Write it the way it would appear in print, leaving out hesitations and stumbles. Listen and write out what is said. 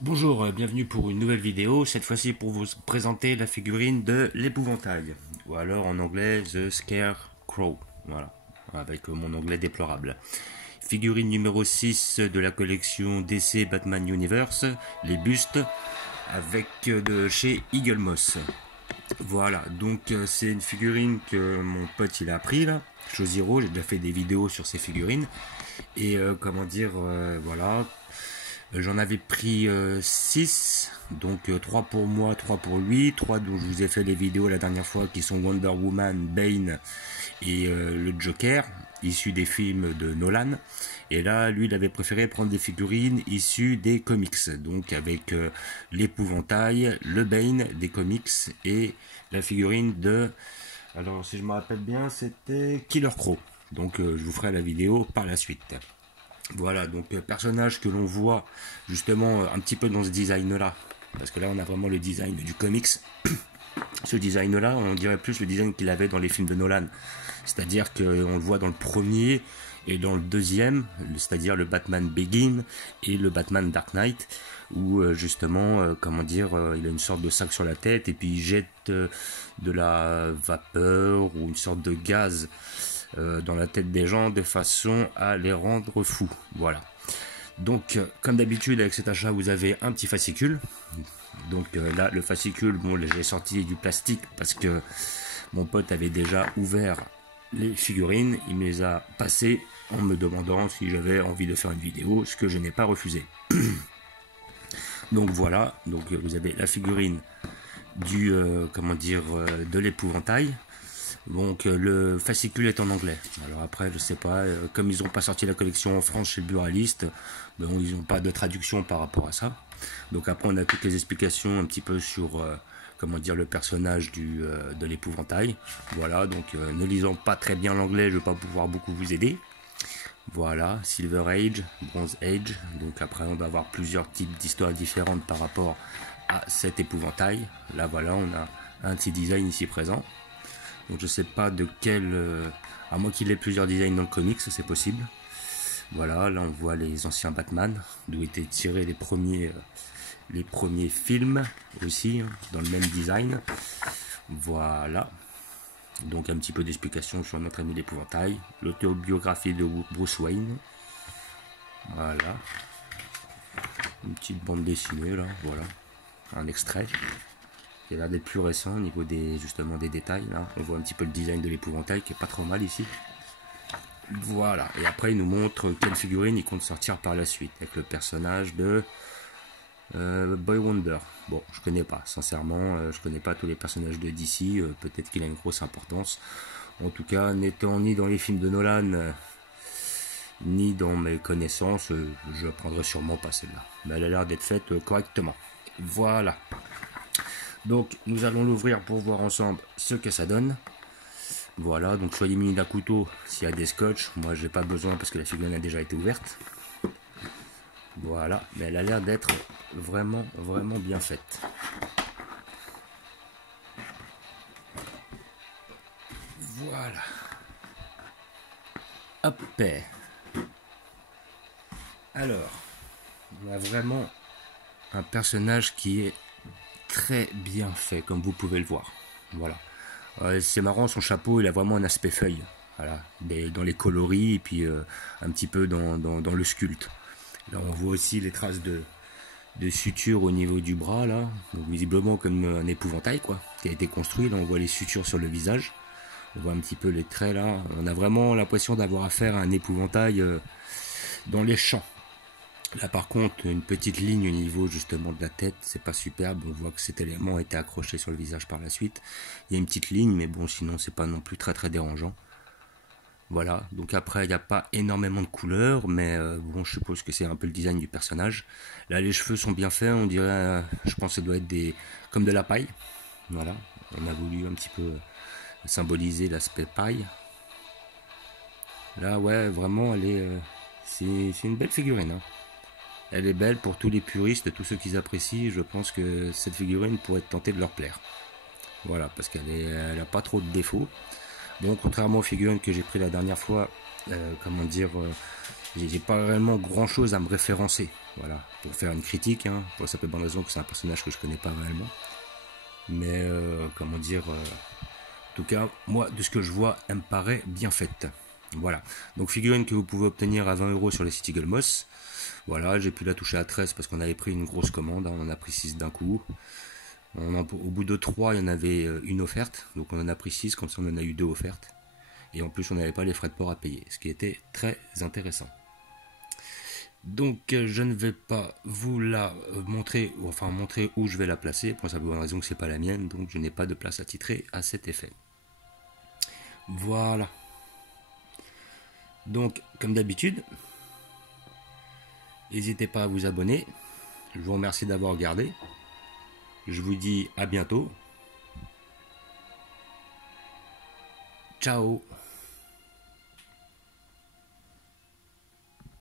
Bonjour, bienvenue pour une nouvelle vidéo, cette fois-ci pour vous présenter la figurine de l'épouvantail, ou alors en anglais The Scarecrow, voilà, avec mon anglais déplorable. Figurine numéro 6 de la collection DC Batman Universe, les bustes, avec de chez Eagle Moss. Voilà, donc c'est une figurine que mon pote il a pris là, Chosiro, j'ai déjà fait des vidéos sur ces figurines, et voilà. J'en avais pris 6, donc 3 pour moi, 3 pour lui, 3 dont je vous ai fait les vidéos la dernière fois qui sont Wonder Woman, Bane et le Joker, issus des films de Nolan. Et là, lui, il avait préféré prendre des figurines issues des comics, donc avec l'épouvantail, le Bane des comics et la figurine de... Alors, si je me rappelle bien, c'était Killer Crow. Donc, je vous ferai la vidéo par la suite. Voilà, donc personnage que l'on voit justement un petit peu dans ce design-là, parce que là on a vraiment le design du comics. Ce design-là, on dirait plus le design qu'il avait dans les films de Nolan, c'est-à-dire qu'on le voit dans le premier et dans le deuxième, c'est-à-dire le Batman Begin et le Batman Dark Knight, où justement, il a une sorte de sac sur la tête et puis il jette de la vapeur ou une sorte de gaz dans la tête des gens de façon à les rendre fous. Voilà. Donc, comme d'habitude, avec cet achat, vous avez un petit fascicule. Donc là, le fascicule, bon, j'ai sorti du plastique parce que mon pote avait déjà ouvert les figurines. Il me les a passées en me demandant si j'avais envie de faire une vidéo, ce que je n'ai pas refusé. Donc voilà, donc vous avez la figurine du, de l'épouvantail. Donc le fascicule est en anglais. Alors après, je sais pas, comme ils n'ont pas sorti la collection en France chez le buraliste, bon, ils n'ont pas de traduction par rapport à ça. Donc après, on a toutes les explications un petit peu sur le personnage de l'épouvantail. Voilà, donc ne lisant pas très bien l'anglais, je ne vais pas pouvoir beaucoup vous aider. Voilà, Silver Age, Bronze Age. Donc après, on va avoir plusieurs types d'histoires différentes par rapport à cet épouvantail. Là, voilà, on a un petit design ici présent. Donc je sais pas de quel... à moins qu'il ait plusieurs designs dans le comics, c'est possible. Voilà, là on voit les anciens Batman, d'où étaient tirés les premiers films aussi, hein, dans le même design. Voilà. Donc un petit peu d'explication sur notre ami l'épouvantail. L'autobiographie de Bruce Wayne. Voilà. Une petite bande dessinée là, voilà. Un extrait. Il a l'air d'être plus récent au niveau des détails. Là. On voit un petit peu le design de l'épouvantail qui est pas trop mal ici. Voilà. Et après, il nous montre quelle figurine il compte sortir par la suite avec le personnage de Boy Wonder. Bon, je connais pas. Sincèrement, je connais pas tous les personnages de DC. Peut-être qu'il a une grosse importance. En tout cas, n'étant ni dans les films de Nolan, ni dans mes connaissances, je prendrai sûrement pas celle-là. Mais elle a l'air d'être faite correctement. Voilà. Donc nous allons l'ouvrir pour voir ensemble ce que ça donne. Voilà, donc soyez munis d'un couteau s'il y a des scotch. Moi j'ai pas besoin parce que la figurine a déjà été ouverte. Voilà, mais elle a l'air d'être vraiment bien faite. Voilà. Hop. Alors, on a vraiment un personnage qui est très bien fait, comme vous pouvez le voir. Voilà. C'est marrant, son chapeau, il a vraiment un aspect feuille. Voilà. Dans les coloris et puis un petit peu dans le sculpte. Là, on voit aussi les traces de suture au niveau du bras, là. Donc, visiblement comme un épouvantail, quoi, qui a été construit. Là, on voit les sutures sur le visage. On voit un petit peu les traits, là. On a vraiment l'impression d'avoir affaire à un épouvantail dans les champs. Là par contre, une petite ligne au niveau justement de la tête, c'est pas superbe. On voit que cet élément a été accroché sur le visage par la suite. Il y a une petite ligne, mais bon, sinon c'est pas non plus très dérangeant. Voilà, donc après il n'y a pas énormément de couleurs, mais bon, je suppose que c'est un peu le design du personnage. Là les cheveux sont bien faits, on dirait, je pense que ça doit être comme de la paille. Voilà, on a voulu un petit peu symboliser l'aspect paille. Là ouais, vraiment, c'est une belle figurine, hein. Elle est belle pour tous les puristes, tous ceux qui apprécient. Je pense que cette figurine pourrait tenter de leur plaire. Voilà, parce qu'elle n'a pas trop de défauts. Bon, contrairement aux figurines que j'ai pris la dernière fois, comment dire, j'ai pas réellement grand chose à me référencer, voilà, pour faire une critique, hein, pour la simple bonne raison que c'est un personnage que je connais pas réellement. Mais comment dire, en tout cas, moi, de ce que je vois, elle me paraît bien faite. Voilà. Donc figurine que vous pouvez obtenir à 20 € sur les sites Eagle Moss. Voilà, j'ai pu la toucher à 13 parce qu'on avait pris une grosse commande, hein, on en a pris 6 d'un coup. Au bout de 3, il y en avait une offerte, donc on en a pris 6, comme ça on en a eu 2 offertes. Et en plus, on n'avait pas les frais de port à payer, ce qui était très intéressant. Donc, je ne vais pas vous la montrer, enfin montrer où je vais la placer, pour la simple raison que c'est pas la mienne, donc je n'ai pas de place attitrée à cet effet. Voilà. Donc, comme d'habitude, n'hésitez pas à vous abonner. Je vous remercie d'avoir regardé. Je vous dis à bientôt. Ciao.